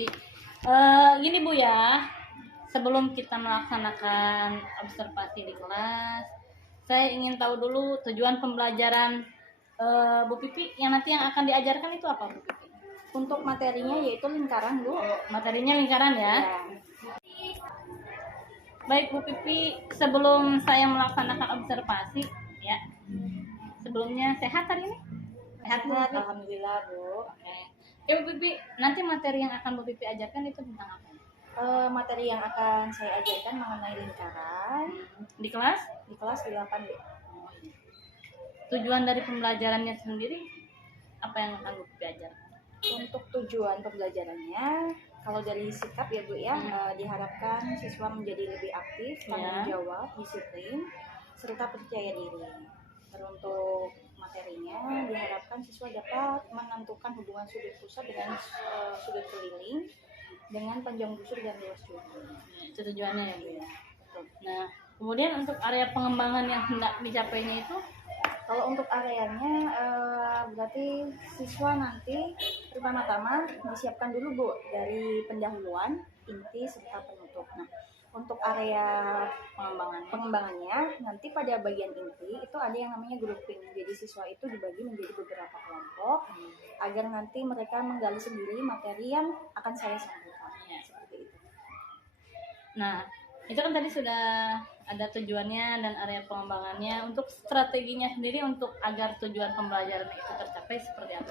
Vivi. Gini Bu ya, sebelum kita melaksanakan observasi di kelas, saya ingin tahu dulu tujuan pembelajaran Bu Vivi yang nanti yang akan diajarkan itu apa Bu Vivi? Untuk materinya yaitu lingkaran, Bu. Materinya lingkaran ya. Ya. Baik Bu Vivi, sebelum saya melaksanakan observasi ya, sebelumnya sehat hari ini? Sehat Bu Vivi? Alhamdulillah, Bu. Oke. Bu Vivi, nanti materi yang akan Bu Vivi ajarkan itu tentang apa? Materi yang akan saya ajarkan mengenai lingkaran Di kelas? di kelas 8, Bu. Tujuan dari pembelajarannya sendiri apa yang akan Bu Vivi ajarkan? Untuk tujuan pembelajarannya, kalau dari sikap ya Bu ya, diharapkan siswa menjadi lebih aktif, tanggung jawab, disiplin, serta percaya diri. Teruntuk materinya, diharapkan siswa dapat menentukan hubungan sudut pusat dengan sudut keliling dengan panjang busur dan luas curug. Itu tujuannya ya Bu ya. Nah, kemudian untuk area pengembangan yang hendak dicapainya itu, kalau untuk areanya berarti siswa nanti pertama-tama disiapkan dulu Bu dari pendahuluan, inti, serta penutup. Nah, untuk area pengembangannya nanti pada bagian inti itu ada yang namanya grouping. Jadi siswa itu dibagi menjadi beberapa kelompok agar nanti mereka menggali sendiri materi yang akan saya sampaikan. Seperti itu. Nah, itu kan tadi sudah ada tujuannya dan area pengembangannya. Untuk strateginya sendiri untuk agar tujuan pembelajaran itu tercapai seperti apa?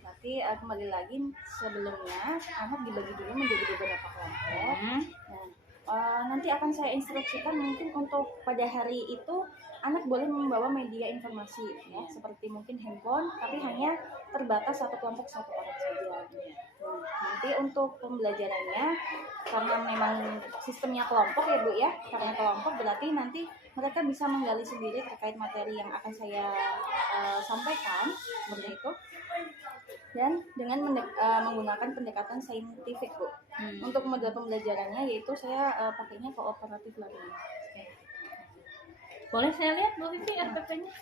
Berarti kembali lagi sebelumnya anak dibagi dulu menjadi beberapa kelompok. Nanti akan saya instruksikan mungkin untuk pada hari itu anak boleh membawa media informasi ya, seperti mungkin handphone, tapi hanya terbatas satu kelompok satu orang saja. Nanti untuk pembelajarannya karena memang sistemnya kelompok ya Bu ya, karena kelompok berarti nanti mereka bisa menggali sendiri terkait materi yang akan saya sampaikan seperti itu, dan dengan menggunakan pendekatan saintifik Bu. Untuk model pembelajarannya yaitu saya pakainya kooperatif learning. Boleh saya lihat Bu Vivi RPP-nya?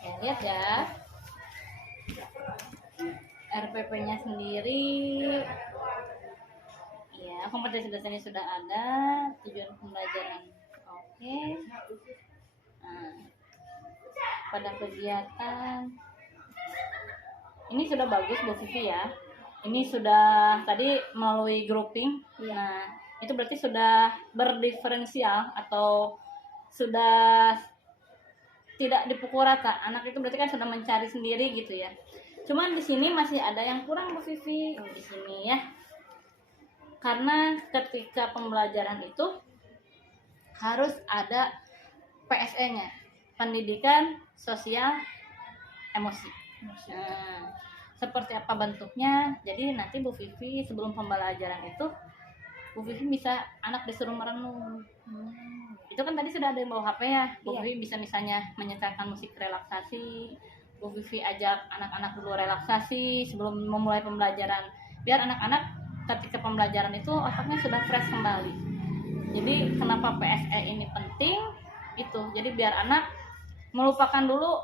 Saya lihat ya. RPP-nya sendiri ya, kompetensi dasarnya sudah ada, tujuan pembelajaran oke. Nah, pada kegiatan ini sudah bagus Bu Vivi ya. Ini sudah tadi melalui grouping. Nah, itu berarti sudah berdiferensial atau sudah tidak dipukul rata. Anak itu berarti kan sudah mencari sendiri gitu ya. Cuman di sini masih ada yang kurang Bu Vivi di sini ya. Karena ketika pembelajaran itu harus ada PSE-nya, pendidikan sosial emosi. Nah, seperti apa bentuknya? Jadi nanti Bu Vivi sebelum pembelajaran itu Bu Vivi bisa anak disuruh merenung. Itu kan tadi sudah ada yang bawa HP ya. Bu Vivi bisa misalnya menyetelkan musik relaksasi. Bu Vivi ajak anak-anak dulu relaksasi sebelum memulai pembelajaran. Biar anak-anak ketika pembelajaran itu otaknya sudah fresh kembali. Jadi kenapa PSE ini penting? Itu. Jadi biar anak melupakan dulu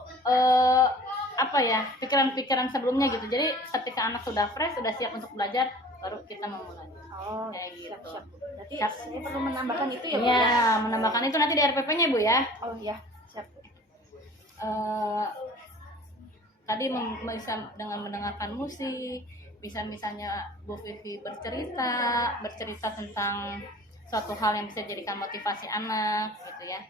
pikiran-pikiran sebelumnya gitu. Jadi ketika anak sudah fresh, sudah siap untuk belajar, baru kita memulai. Kayak gitu. Siap. Berarti saya perlu menambahkan itu ya Bu? Iya, menambahkan itu nanti di RPP-nya Bu ya. Oh iya, siap. Tadi bisa dengan mendengarkan musik, bisa misalnya Bu Vivi bercerita tentang suatu hal yang bisa jadikan motivasi anak gitu ya.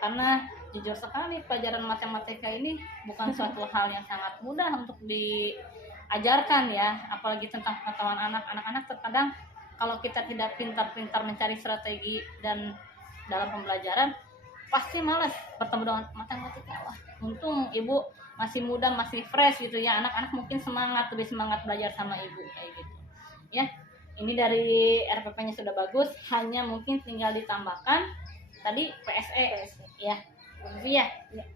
Karena jujur sekali pelajaran matematika ini bukan suatu hal yang sangat mudah untuk diajarkan ya, apalagi tentang pengetahuan anak-anak terkadang kalau kita tidak pintar-pintar mencari strategi dan dalam pembelajaran pasti malas bertemu dengan matematika. Wah, untung Ibu masih muda, masih fresh gitu ya, anak-anak mungkin lebih semangat belajar sama Ibu kayak gitu ya. Ini dari RPP-nya sudah bagus, hanya mungkin tinggal ditambahkan tadi PSE ya Bu Vivi ya,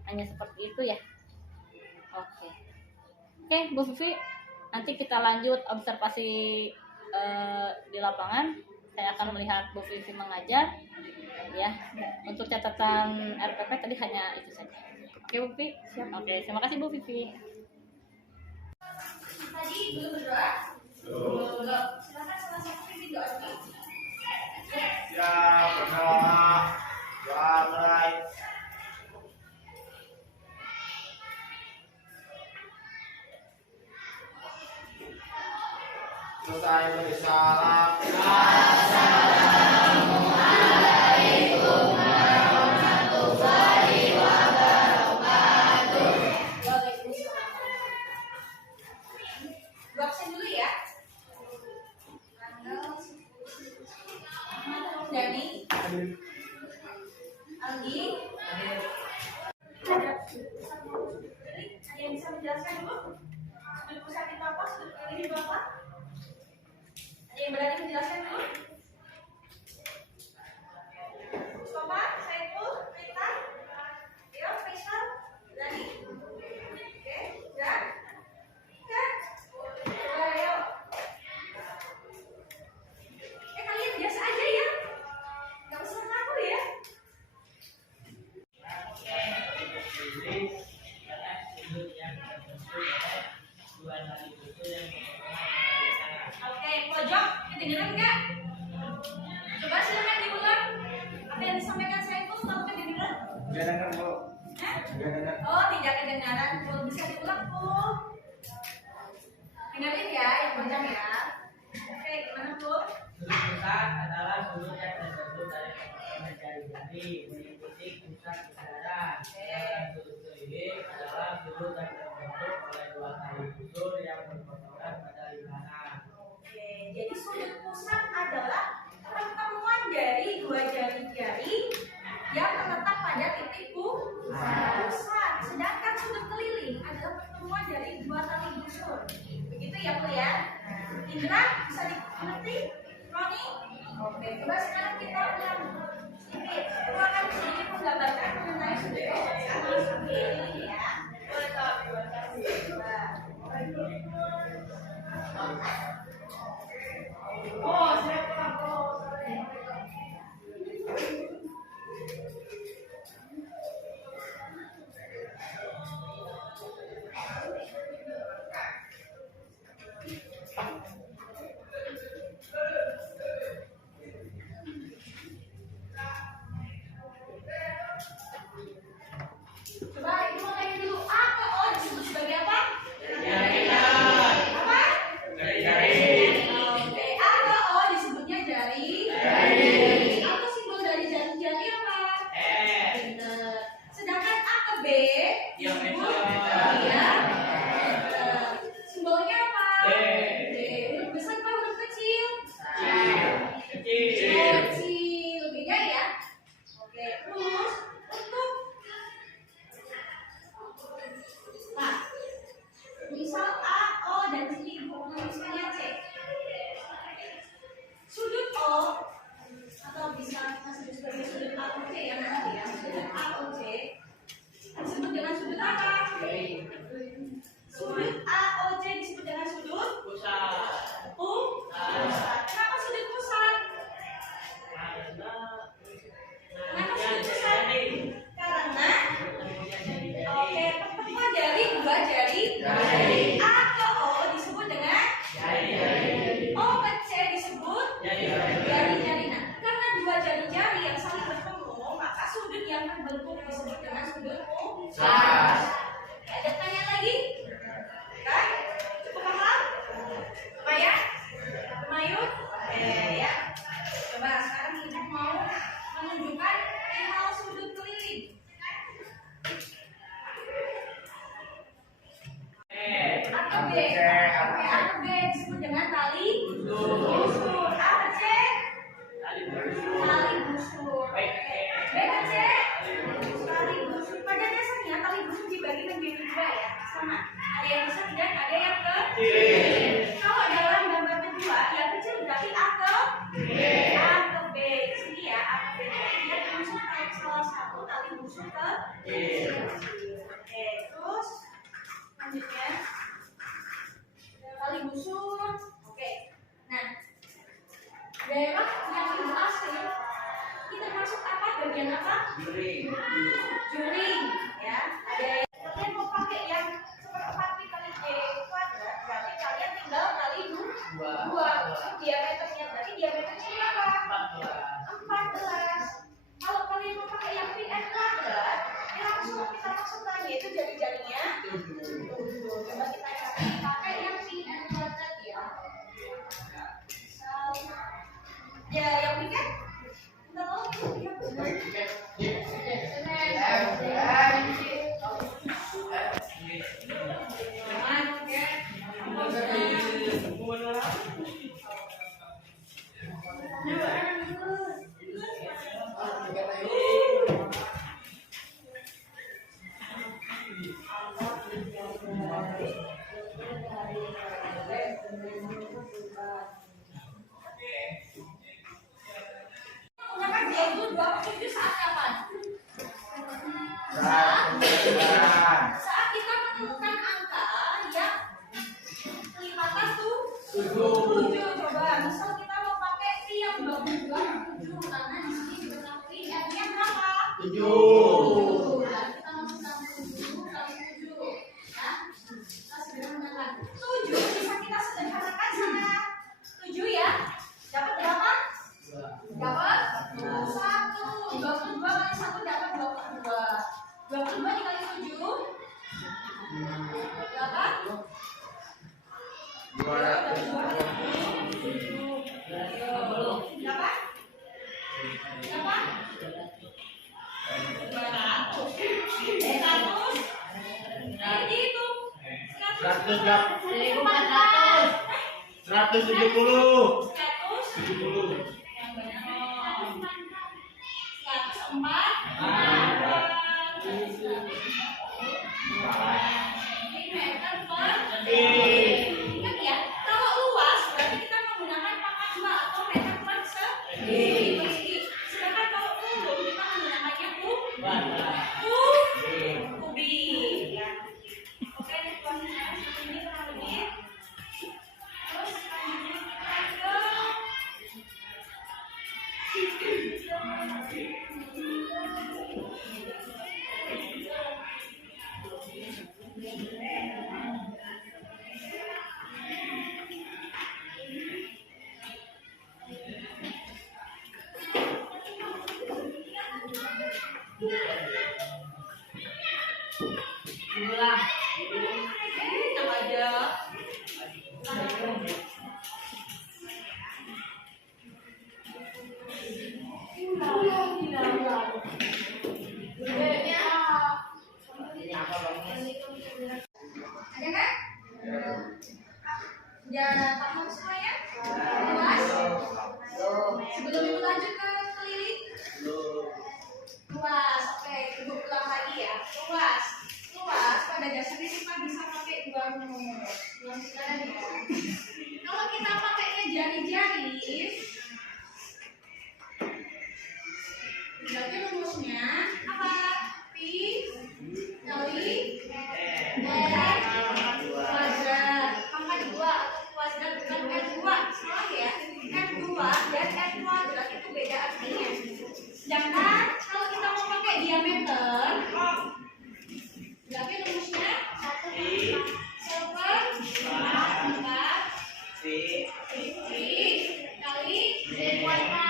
hanya seperti itu ya. Oke Bu Vivi, nanti kita lanjut observasi di lapangan. Saya akan melihat Bu Vivi mengajar ya. Untuk catatan RPP tadi hanya itu saja. Oke Bu Vivi, siap. Oke, terima kasih Bu Vivi. Tadi belum berdoa. Selesai bersalam. Gua absen dulu ya. Dani, Anggi, ada yang bisa menjelaskan dulu? Sudut pusat itu apa? Sudut kiri itu apa? Ada yang berani menjelaskan dulu? Mustafa, Saiful, Rita, Yo, Faisal, berani? Oke, udah? Udah? Coba ayo. Kalian biasa aja ya. Gak usah ngaku ya. Oke, pojok kedengeran nggak? Coba silakan diulang. Apa yang disampaikan saya itu kamu kedengeran? Gak dengar, Bu. Hah? Gak dengar. Oh, tidak kedengaran. Kalau bisa diulang, Bu. Dengerin ya, yang panjang ya. Oke, gimana, Bu? Sudut pusat adalah sudut yang terbentuk dari potongan jari-jari mengikuti pusat kesadaran. Sedangkan sudut keliling adalah sudut yang terbentuk oleh dua tali busur yang berpotongan pada lingkaran. Oke, jadi sudut pusat adalah pertemuan dari dua jari-jari yang terletak pada titik pusat. Sedangkan sudut keliling adalah pertemuan dari dua tali busur. Begitu ya, Bu ya? Indra, bisa dimengerti? Roni? Oke, coba sekarang kita ulang sedikit. Aku akan sedikit menggambarkan mengenai sudut pusat sama sudut keliling ya. Coba. Oh, siapa? Oh, sorry. Coba ibu mulai dulu. A ke O disebut sebagai apa? Apa? Oke, A ke O disebutnya jari. Apa simbol dari jari-jari apa? Benar. Sedangkan A ke B disebut ya. Simbolnya apa? D. Huruf besar apa huruf kecil? Kecil. Beda ya? Oke, terus untuk nah, misal A, O, dan sini tulisannya C. Sudut O atau bisa kita sebut sebagai sudut A O C ya nanti ya. Sudut A O C disebut dengan sudut apa? Sudut A O C disebut dengan sudut pusat. Kenapa sudut pusat? Kenapa sudut pusat? Karena oke, pertemuan dari dua jari. A ke O disebut dengan O ke C disebut jari-jari. Nah, karena dua jari-jari yang saling bertemu, maka sudut yang terbentuk disebut dengan sudut pusat. Ada tanya lagi? Kan? Cukup paham? Lumayan? Lumayan? Oke ya. Coba sekarang ibu mau menunjukkan perihal sudut keliling. A ke B. Oke, A ke B disebut dengan tali busur. A ke C tali busur. B ke C tali busur. Pada dasarnya tali busur dibagi menjadi dua ya, sama. Ada yang besar dan ada yang kecil. Kalau dalam gambar kedua, yang kecil berarti A ke B. Di sini ya, A ke B. Dia termasuk salah satu tali busur ke Oke, terus selanjutnya tali busur. Oke, nah daerah yang ibu asli kita masuk apa? Bagian apa? Juring ya. Ada yang kalian mau pakai yang seperempat kali J kuadrat, berarti kalian tinggal kali dua. Diameternya berarti diameternya berapa? 14. Kalau kalian mau pakai yang PN kuadrat, langsung kita masukkan yaitu jari-jarinya 7. Coba kita pakai yang PN kuadrat ya. 7. Coba misal kita mau pakai Pi yang 22 7 karena di sini sudah Pi F-nya berapa? 7. Nah, kita masukkan 7 kali 7. Ya. Kita sederhanakan. 7 bisa kita sederhanakan sama 7 ya. Dapat berapa? Dapat 1. 22 kali 1 dapat 22. 22 dikali 7 berapa? 200. Berapa? Berapa? 200. 100. Jadi itu 170. 100. Yang benar. 104. Ingat ya, kalau luas berarti kita menggunakan pangkat 2 atau meter per persegi. Sedangkan kalau kurung kita menggunakannya kubik. Oke, situasinya seperti ini kurang lebih. Terus selanjutnya kita enak aja. Ada kan? Udah paham semuanya? Luas? Sebelum itu lanjut ke keliling? Luas, oke, ibu ulang lagi ya. Luas pada dasarnya kita bisa pakai dua rumus. Ulang sekarang ya. Kalau kita pakainya jari-jari, berarti rumusnya apa? Pi kali R kuadrat. Pangkat 2 atau kuadrat bukan R2. Salah ya. R2 dan R kuadrat itu beda artinya. Sedangkan kalau kita mau pakai diameter, berarti rumusnya 1 per 4 kali D kuadrat.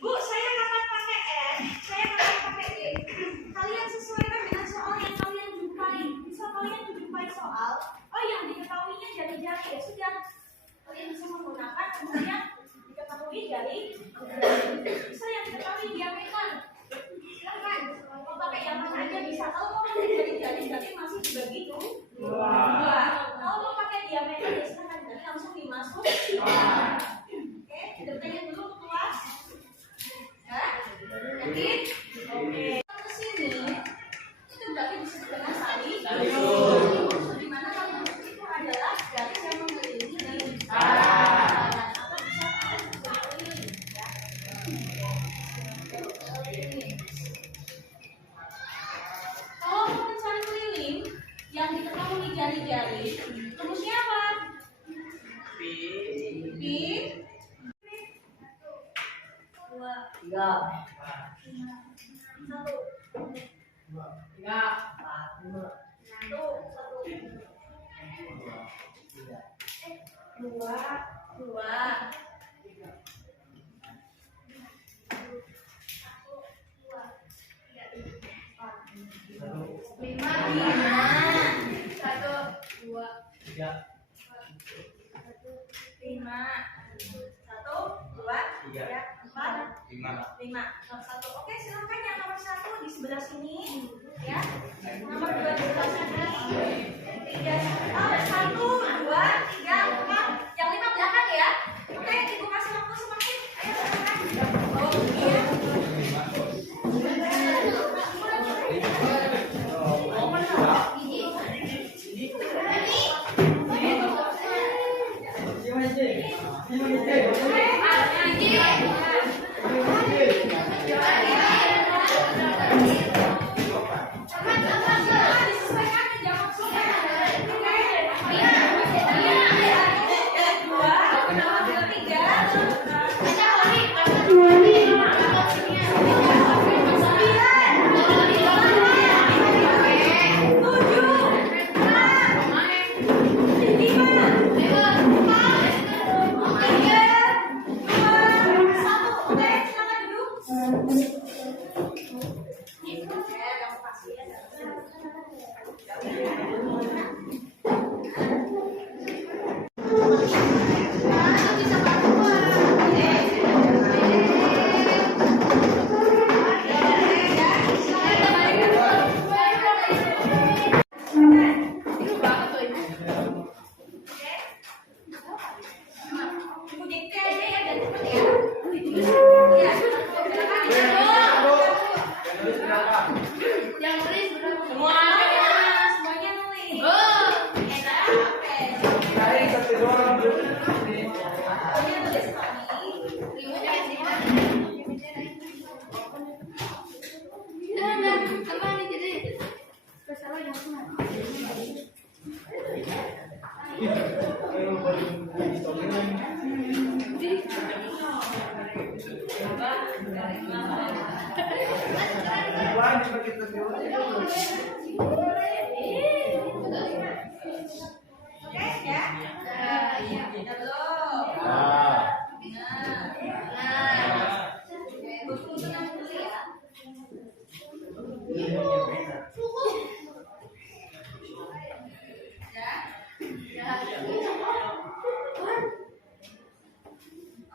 Bu, saya kapan pakai R? Saya kapan pakai D? Kalian sesuaikan dengan soal yang kalian jumpai. Bisa kalian menjumpai soal, oh yang diketahuinya jari-jari ya sudah. Kalian bisa menggunakan kemudian diketahui jari. Bisa yang diketahui diameter. Silahkan. Mau pakai yang mana aja bisa. Kalau mau pakai jari-jari berarti masih dibagi dua. Kalau mau pakai diameter ya silahkan. Berarti langsung dimasuk. Oke, detailnya dulu keluar. Ya, yakin? Oke. Ke sini itu berarti disebut dengan tali lurus. Di mana tali lurus itu adalah garis yang mengelilingi lingkaran. Atau bisa mengelilingi ya. Kalau mau mencari keliling yang diketahui jari-jari, rumusnya apa? Pi 2 3 5. Nomor 1. Oke, silakan yang nomor 1 di sebelah sini ya. Nomor 2 di sebelah sini. 1 2 3 4. Yang 5 belakang ya. Oke, Ibu kasih waktu semakin. Ayo silakan. Disesuaikan dengan jam maksudnya.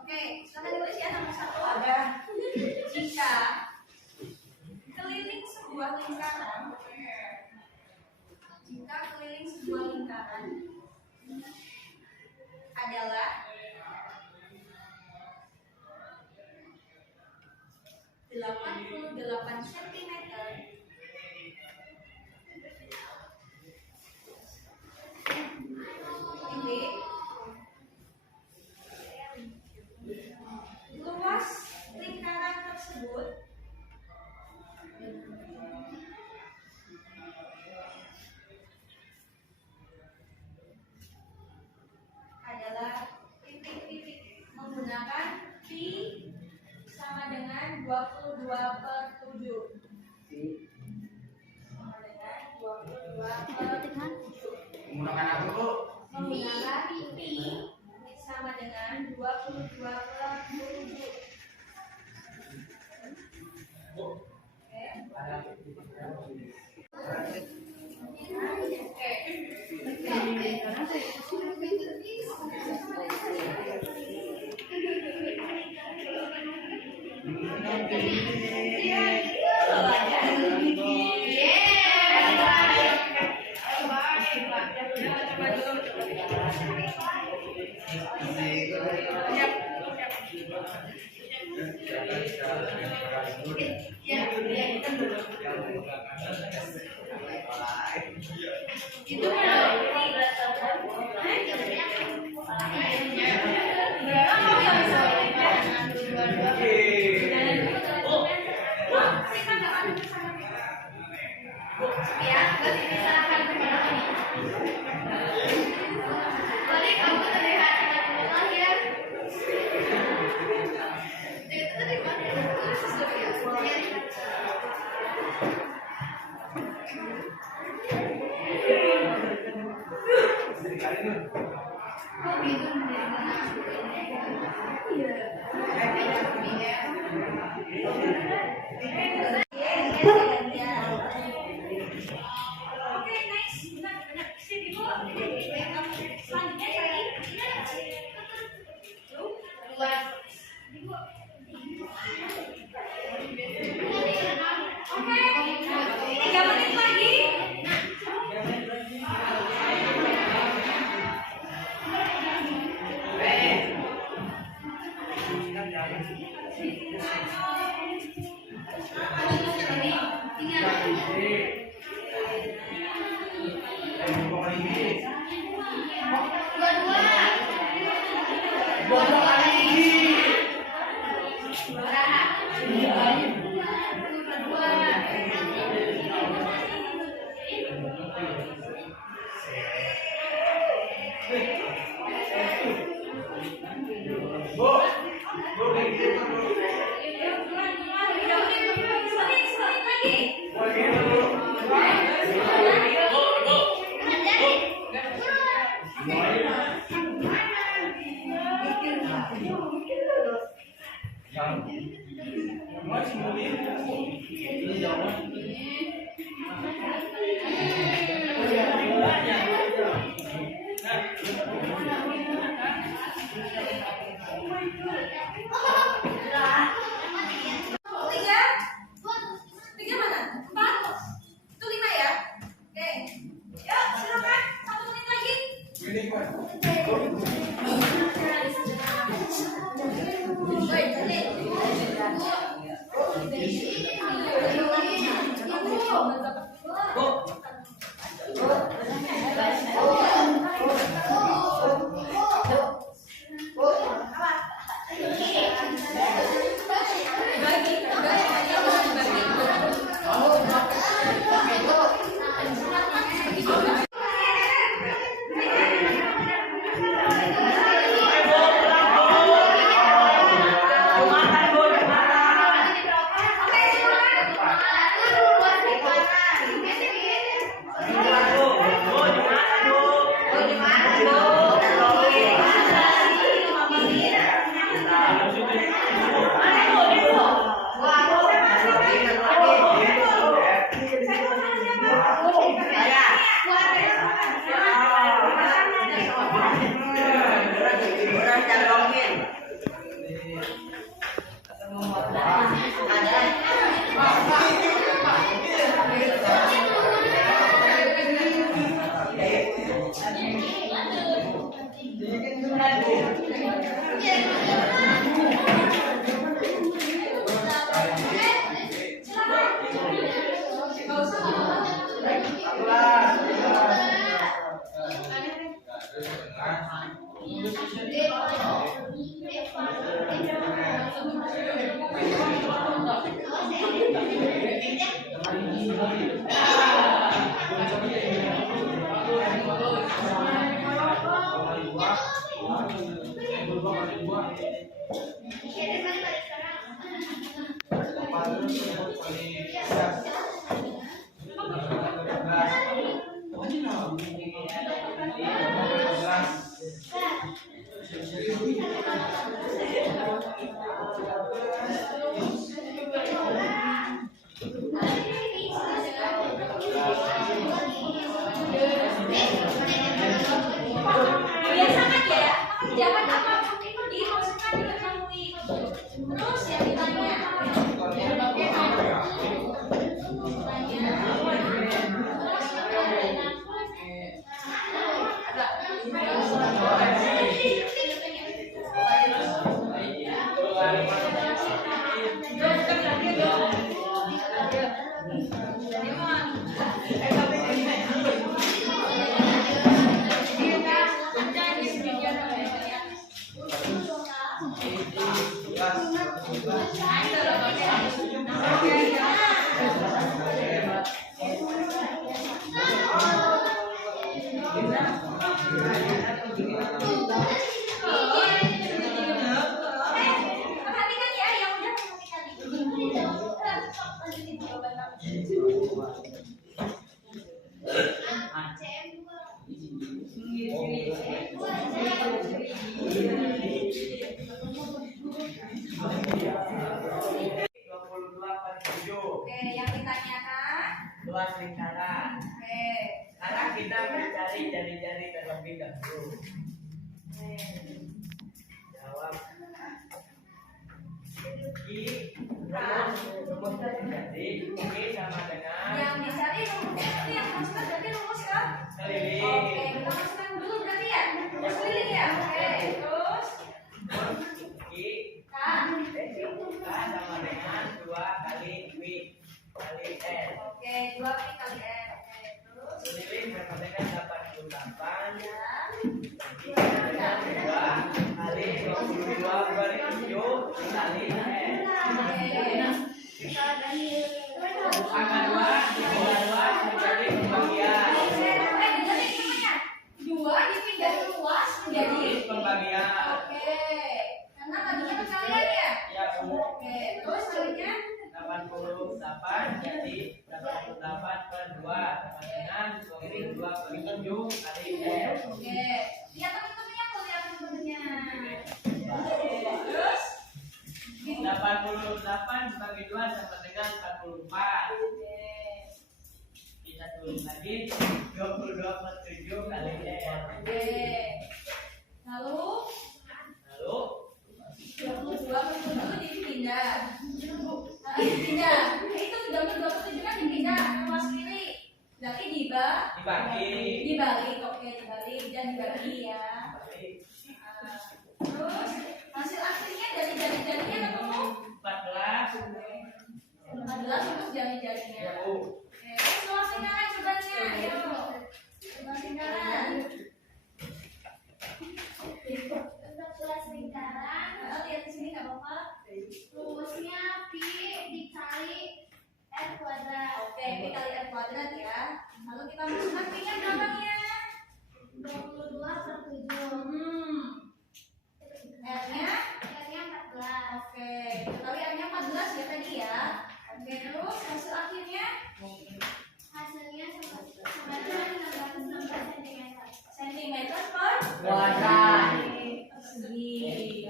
Oke, silakan ditulis ya. Nomor 1 ada jika keliling sebuah lingkaran. Jika keliling sebuah lingkaran adalah 88 cm, luas lingkaran tersebut adalah titik-titik menggunakan pi sama dengan 22/7. Sama dengan 22/7. Menggunakan apa, Bu? Menggunakan pi sama dengan 22/7. Tiga mana? 4. Itu 5 ya? Oke. Yuk, silakan. 1 menit lagi. Biasakan ya, jangan apapun itu dimasukkan diketahui. Terus yang ditanya. Perhatikan ya, yang udah Oke, yang ditanyakan luas lingkaran. Oke. Sekarang kita mencari jari-jari terlebih dahulu. Jawab. I rumusnya jadi I sama dengan Yang dicari rumusnya itu yang masukkan berarti rumus kan? keliling. Oke, kita masukkan dulu berarti ya. Rumus keliling ya. Oke, terus I K. K sama dengan 2 kali V kali N. Oke, 2 pi kali N. Oke, terus Keliling sama dengan 88 ya. dengan 2 kali 22 per 7 kali N. Angka 2 menjadi pembagian. Dua dipindah luas menjadi Pembagian. Oke. Karena baginya perkalian ya. Ya, Bu. Oke, terus kalinya 88 jadi 88 per 2 sama dengan 22 per 7 kali N. oke. Lihat teman-temannya tuh, lihat teman-temannya. Oke, terus 88 dibagi 2 sama dengan 44. oke. Kita tulis lagi 22 per 7 kali N. Oke. Lalu 22 per 7 dipindah. Dipindah. Itu 22 per 7 kan dipindah ke kelas kiri. Berarti dibalik. Oke, dibalik dan dibagi ya. Terus hasil akhirnya dari jari-jarinya ketemu 14. 14 terus jari-jarinya. Oke, terus luas lingkaran cobanya. Ayo. Luas lingkaran. Luas lingkaran, Lihat di sini enggak apa-apa. rumusnya pi dikali r kuadrat. Oke, pi kali r kuadrat ya. Lalu kita masukkan pi-nya berapa ya? 22 per 7. R-nya? R-nya 14. Oke, kali R-nya 14 ya tadi ya. Oke, terus hasil akhirnya Hasilnya sama dengan 16 cm. sentimeter per Kuadrat. persegi.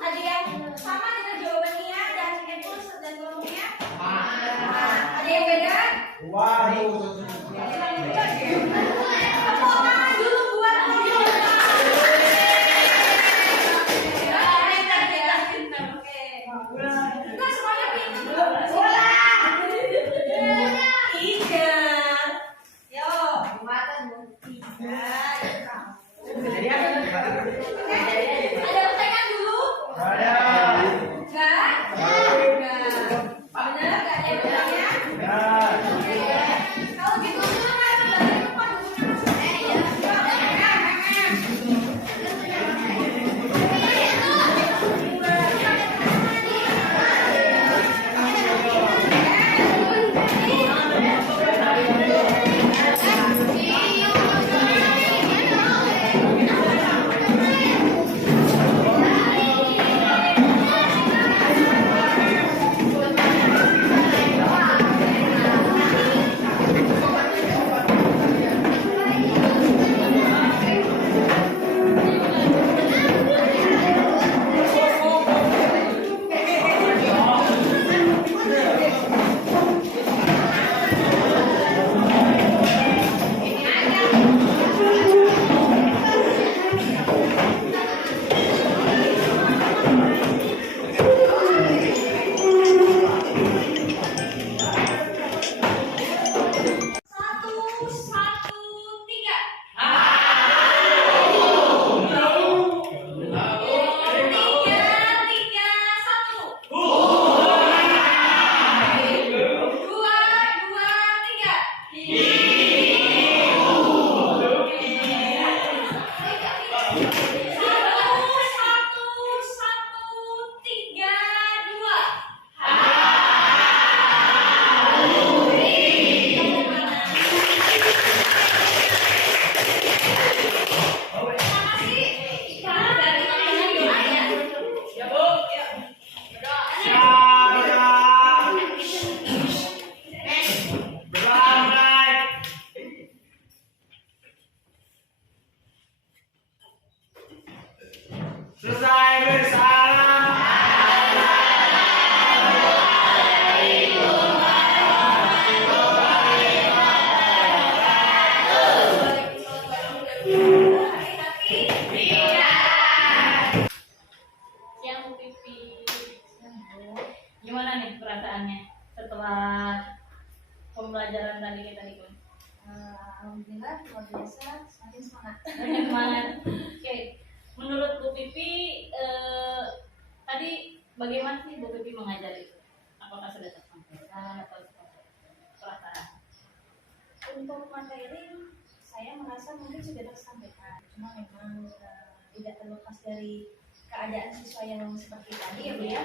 Ada yang sama dengan jawabannya dan itu dan kolomnya? Ada yang beda? Waduh. alhamdulillah luar biasa, semakin semangat. Banyak banget. Oke, menurut Bu Pipi tadi bagaimana sih Bu Pipi mengajar itu? Apakah sudah tersampaikan atau seperti perasaan? Untuk materi saya merasa mungkin sudah tersampaikan, cuma memang tidak terlepas dari keadaan siswa yang seperti tadi ya Bu ya.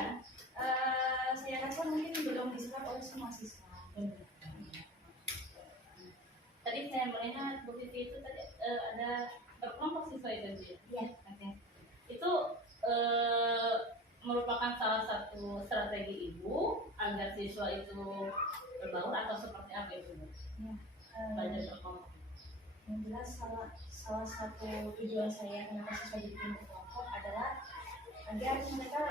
Saya rasa mungkin belum diserap oleh semua siswa. Tadi saya melihat Bu Pipi itu tadi ada berkelompok siswa itu Bu ya? Iya. Oke. Itu merupakan salah satu strategi Ibu agar siswa itu berbaur atau seperti apa itu Bu? Ya, Belajar berkelompok. yang jelas salah satu tujuan saya kenapa siswa jadi tim berkelompok adalah agar mereka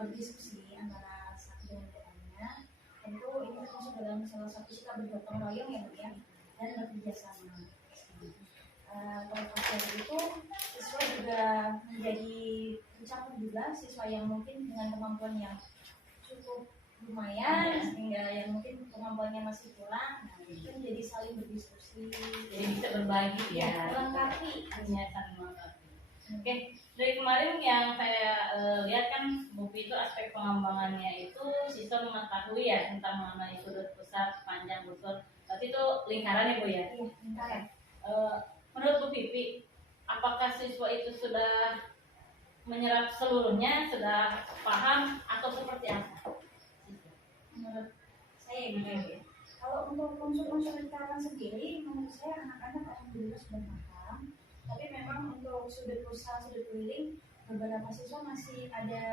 berdiskusi antara satu dengan yang lainnya. Tentu ini termasuk dalam salah satu sikap bergotong royong ya Bu ya, dan bekerja sama. Terlepas dari itu, siswa juga menjadi tercakup juga siswa yang mungkin dengan kemampuan yang cukup lumayan, sehingga yang mungkin kemampuannya masih kurang. Nah, itu jadi saling berdiskusi, Jadi bisa berbagi ya. melengkapi. Hanya saling melengkapi. Oke, dari kemarin yang saya lihat kan buku itu aspek pengembangannya itu siswa mengetahui ya tentang mengenai sudut pusat, panjang, busur. Berarti itu lingkaran ya Bu ya? Iya, lingkaran. Menurut Bu Pipi, apakah siswa itu sudah menyerap seluruhnya, sudah paham atau seperti apa? Menurut saya gitu ya. Kalau untuk unsur-unsur lingkaran sendiri, menurut saya anak-anak alhamdulillah sudah paham. Tapi memang untuk sudut pusat, sudut keliling, beberapa siswa masih ada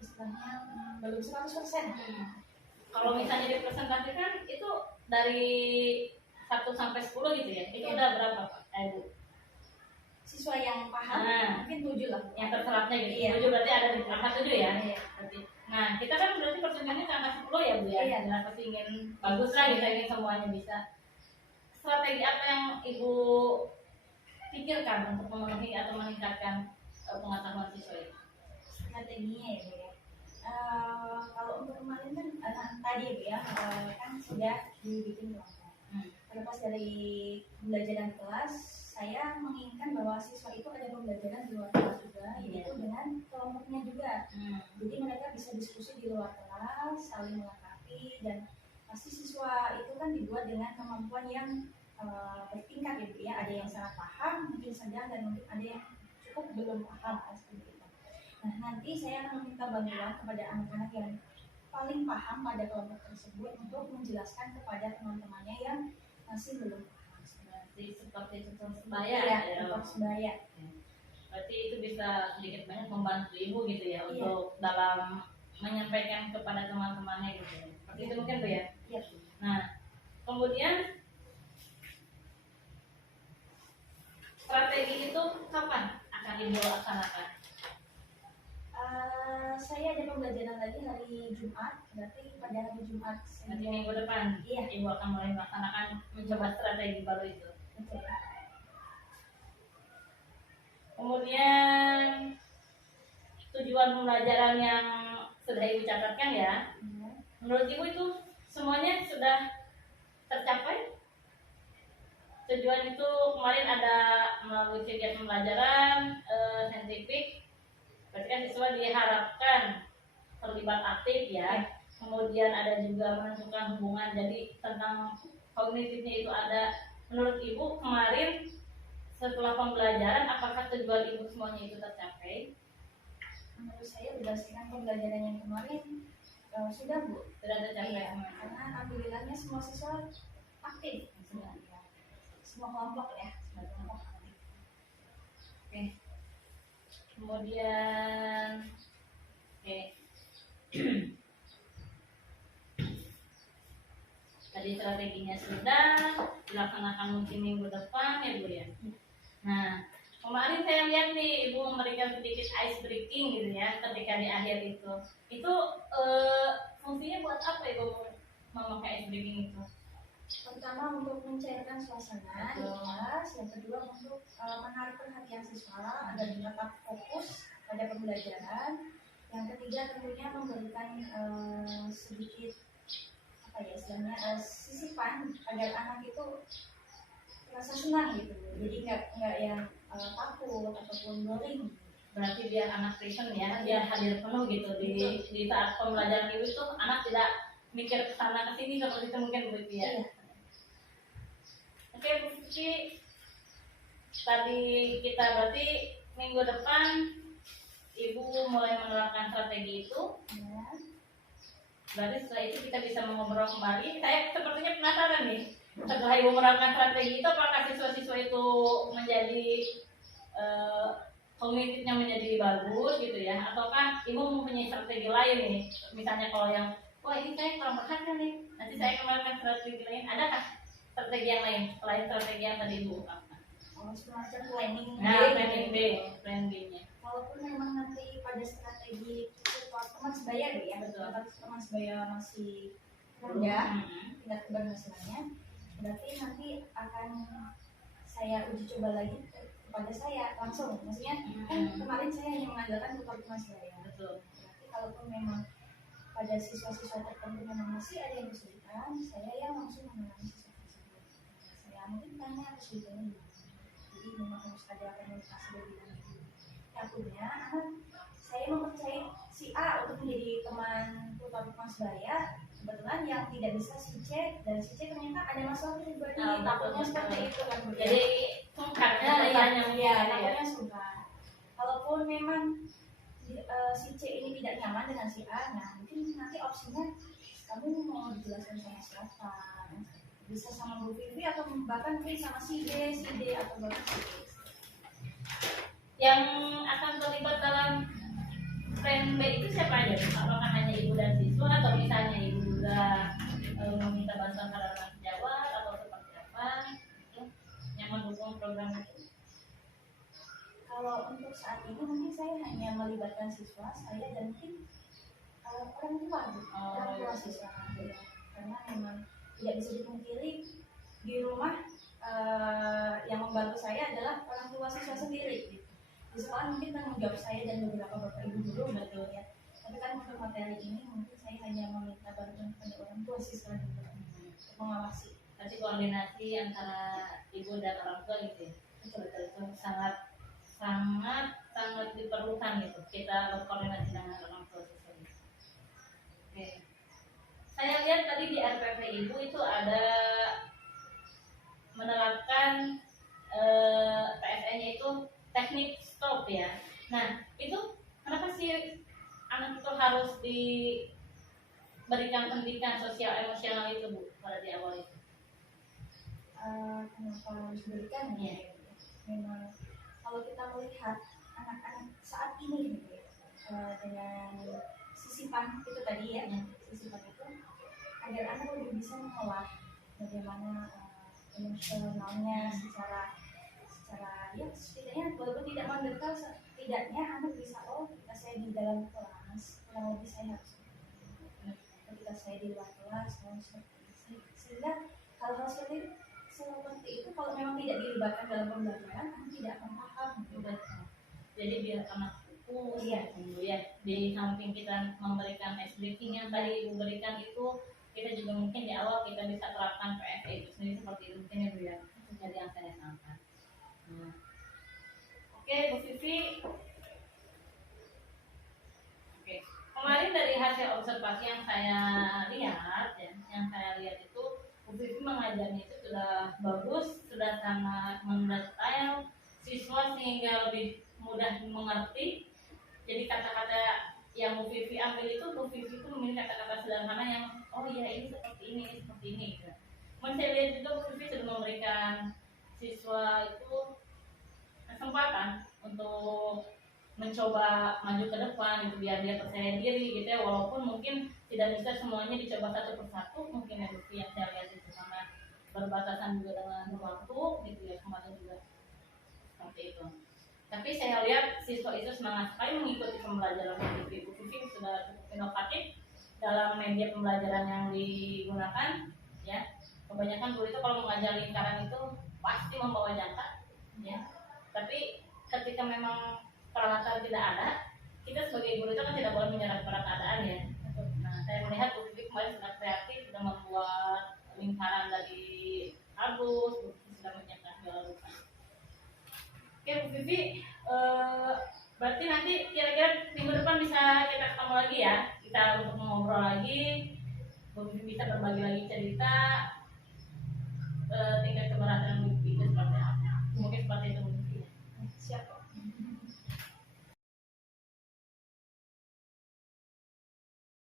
istilahnya belum 100%. Kalau misalnya dipresentasikan itu dari 1 sampai 10 gitu ya, itu udah berapa Pak? Bu? Siswa yang paham mungkin 7 lah. Yang terserapnya gitu. Iya. 7 berarti ada di angka 7 ya. Iya. Berarti. Nah, kita kan berarti pertunjukannya ke angka 10 ya Bu ya. Iya. Jelas pasti ingin bagus lah, kita ingin semuanya bisa. Strategi apa yang Ibu pikirkan untuk memenuhi atau meningkatkan pengetahuan siswa itu? Strateginya ya Bu ya. Kalau untuk kemarin kan tadi ya Bu ya, kan sudah dibikin kelompok. Terlepas dari pembelajaran kelas, saya menginginkan bahwa siswa itu ada pembelajaran di luar kelas juga, yaitu dengan kelompoknya juga. Jadi mereka bisa diskusi di luar kelas, saling melengkapi, dan pasti siswa itu kan dibuat dengan kemampuan yang bertingkat ya Bu ya. Ada yang sangat paham, mungkin sedang, dan mungkin ada yang cukup belum paham seperti itu. Nah, nanti saya akan meminta bantuan kepada anak-anak yang paling paham pada kelompok tersebut untuk menjelaskan kepada teman-temannya yang masih belum paham. Seperti tutur sebaya Ya, tutur sebaya. Berarti itu bisa sedikit banyak membantu Ibu gitu ya, Iya. untuk dalam menyampaikan kepada teman-temannya gitu ya. Seperti itu mungkin Bu ya. Iya. Nah, kemudian strategi itu kapan akan Ibu laksanakan? Saya ada pembelajaran lagi hari Jumat, berarti pada hari Jumat Nanti minggu depan Iya. Ibu akan mulai melaksanakan mencoba strategi baru itu. Betul. Kemudian tujuan pembelajaran yang sudah Ibu catatkan ya, menurut Ibu itu semuanya sudah tercapai? Tujuan itu kemarin ada melalui kegiatan pembelajaran saintifik, berarti kan siswa diharapkan terlibat aktif ya. Kemudian ada juga menentukan hubungan, jadi tentang kognitifnya itu ada. Menurut Ibu kemarin setelah pembelajaran, apakah tujuan Ibu semuanya itu tercapai? Menurut saya berdasarkan pembelajaran yang kemarin sudah Bu. Sudah tercapai Iya, semuanya. karena alhamdulillahnya semua siswa aktif. Semua kelompok ya, semua kelompok aktif. Oke. Kemudian, oke. Tadi strateginya sudah dilaksanakan mungkin minggu depan ya Bu ya. Nah, kemarin saya lihat nih Ibu memberikan sedikit ice breaking gitu ya ketika di akhir itu. Itu fungsinya buat apa Ibu memakai ice breaking itu? Pertama untuk mencairkan suasana di kelas, yang kedua untuk menarik perhatian siswa agar tetap fokus pada pembelajaran, yang ketiga tentunya memberikan sedikit apa ya istilahnya sisipan agar anak itu merasa senang gitu, jadi nggak yang takut ataupun boring. Berarti biar anak present ya, biar hadir penuh gitu di saat pembelajaran ibu itu anak tidak mikir kesana kesini seperti itu mungkin begitu ya. Iya. Oke Bu Vivi, tadi kita berarti minggu depan ibu mulai menerapkan strategi itu. Ya. Berarti setelah itu kita bisa mengobrol kembali. Saya sepertinya penasaran nih, setelah ibu menerapkan strategi itu apakah siswa-siswa itu menjadi kognitifnya menjadi bagus gitu ya, ataukah ibu mempunyai strategi lain nih, misalnya kalau yang wah ini saya kurang berhasil nih, nanti saya kembangkan strategi lain, adakah strategi yang lain selain strategi yang tadi ibu ungkapkan? Semacam planning Nah, plan B-nya. walaupun memang nanti pada strategi support teman sebaya deh ya, Betul. teman sebaya masih rendah Mhm. tingkat keberhasilannya, berarti nanti akan saya uji coba lagi kepada saya langsung, maksudnya kan kemarin saya hanya mengandalkan tutor teman sebaya. Betul. Berarti kalaupun memang pada siswa-siswa tertentu memang masih ada yang kesulitan, saya yang langsung menangani siswa tersebut. Saya mungkin tanya kesulitannya di mana. Jadi memang harus ada komunikasi lebih lanjut. Takutnya anak saya mempercayai si A untuk menjadi teman tutor teman sebaya, kebetulan yang tidak bisa si C, dan si C ternyata ada masalah pribadi. Takutnya seperti itu kan. Jadi sungkarnya yang ya, takutnya sungkar. Kalaupun memang si C ini tidak nyaman dengan si A, nah mungkin nanti opsinya kamu mau dijelaskan sama siapa, bisa sama Bu Vivi atau bahkan mungkin sama si D atau bahkan si D. Yang akan terlibat dalam plan B itu siapa aja? Apakah hanya ibu dan siswa atau misalnya ibu juga meminta bantuan para orang sejawat atau seperti apa yang mendukung program itu? Kalau untuk saat ini mungkin saya hanya melibatkan siswa saya dan mungkin orang tua, orang tua siswa ya. Karena memang tidak bisa dipungkiri di rumah yang membantu saya adalah orang tua siswa sendiri. Gitu. Di sekolah mungkin tanggung jawab saya dan beberapa bapak ibu guru betul ya. Tapi kan untuk materi ini mungkin saya hanya meminta bantuan kepada orang tua siswa juga untuk mengawasi. Nanti koordinasi antara ibu dan orang tua gitu ya. Betul itu sangat diperlukan gitu. Kita berkoordinasi dengan orang tua siswa. Oke. Saya lihat tadi di RPP ibu itu ada menerapkan PSN-nya itu teknik stop ya. Nah, itu kenapa sih anak itu harus diberikan pendidikan sosial emosional itu Bu pada di awal itu? Kenapa harus diberikan ya? Memang kalau kita melihat anak-anak saat ini gitu ya, dengan sisipan itu tadi ya, sisipan itu agar anak lebih bisa mengolah bagaimana emosionalnya secara ya setidaknya walaupun tidak mendetail, setidaknya anak bisa ketika saya di dalam kelas kurang lebih saya harus, ketika saya di luar kelas harus seperti itu, sehingga hal-hal seperti itu kalau memang tidak dilibatkan dalam pembelajaran anak tidak akan paham gitu. Jadi biar anak fokus Iya. ya, di samping kita memberikan ice breaking yang tadi ibu berikan itu, kita juga mungkin di awal kita bisa terapkan PSE itu sendiri seperti itu mungkin ya Bu ya. Jadi yang saya sampaikan. Oke Bu Vivi. Oke. Kemarin dari hasil observasi yang saya lihat ya, itu Bu Vivi mengajarnya itu sudah bagus, sudah sangat mendetail siswa sehingga lebih mudah mengerti. Jadi kata-kata yang Bu Vivi ambil itu, Bu Vivi itu memilih kata-kata sederhana yang oh iya ini seperti ini gitu. Saya lihat juga Bu Vivi sudah memberikan siswa itu kesempatan untuk mencoba maju ke depan gitu, biar dia percaya diri gitu ya, walaupun mungkin tidak bisa semuanya dicoba satu persatu mungkin ya Bu Vivi, yang saya lihat itu karena berbatasan juga dengan waktu gitu ya, kemarin juga seperti itu. Tapi saya lihat siswa itu semangat sekali mengikuti pembelajaran Bu Vivi. Bu Vivi sudah cukup inovatif dalam media pembelajaran yang digunakan ya. Kebanyakan guru itu kalau mengajar lingkaran itu pasti membawa jangka ya. Tapi ketika memang peralatan tidak ada, kita sebagai guru itu kan tidak boleh menyerah pada keadaan ya. Nah, saya melihat Bu Vivi kemarin sangat kreatif, sudah membuat Vivi, berarti nanti kira-kira minggu depan bisa kita ketemu lagi ya, kita untuk ngobrol lagi, Bu Vivi bisa berbagi lagi cerita tingkat keberhasilan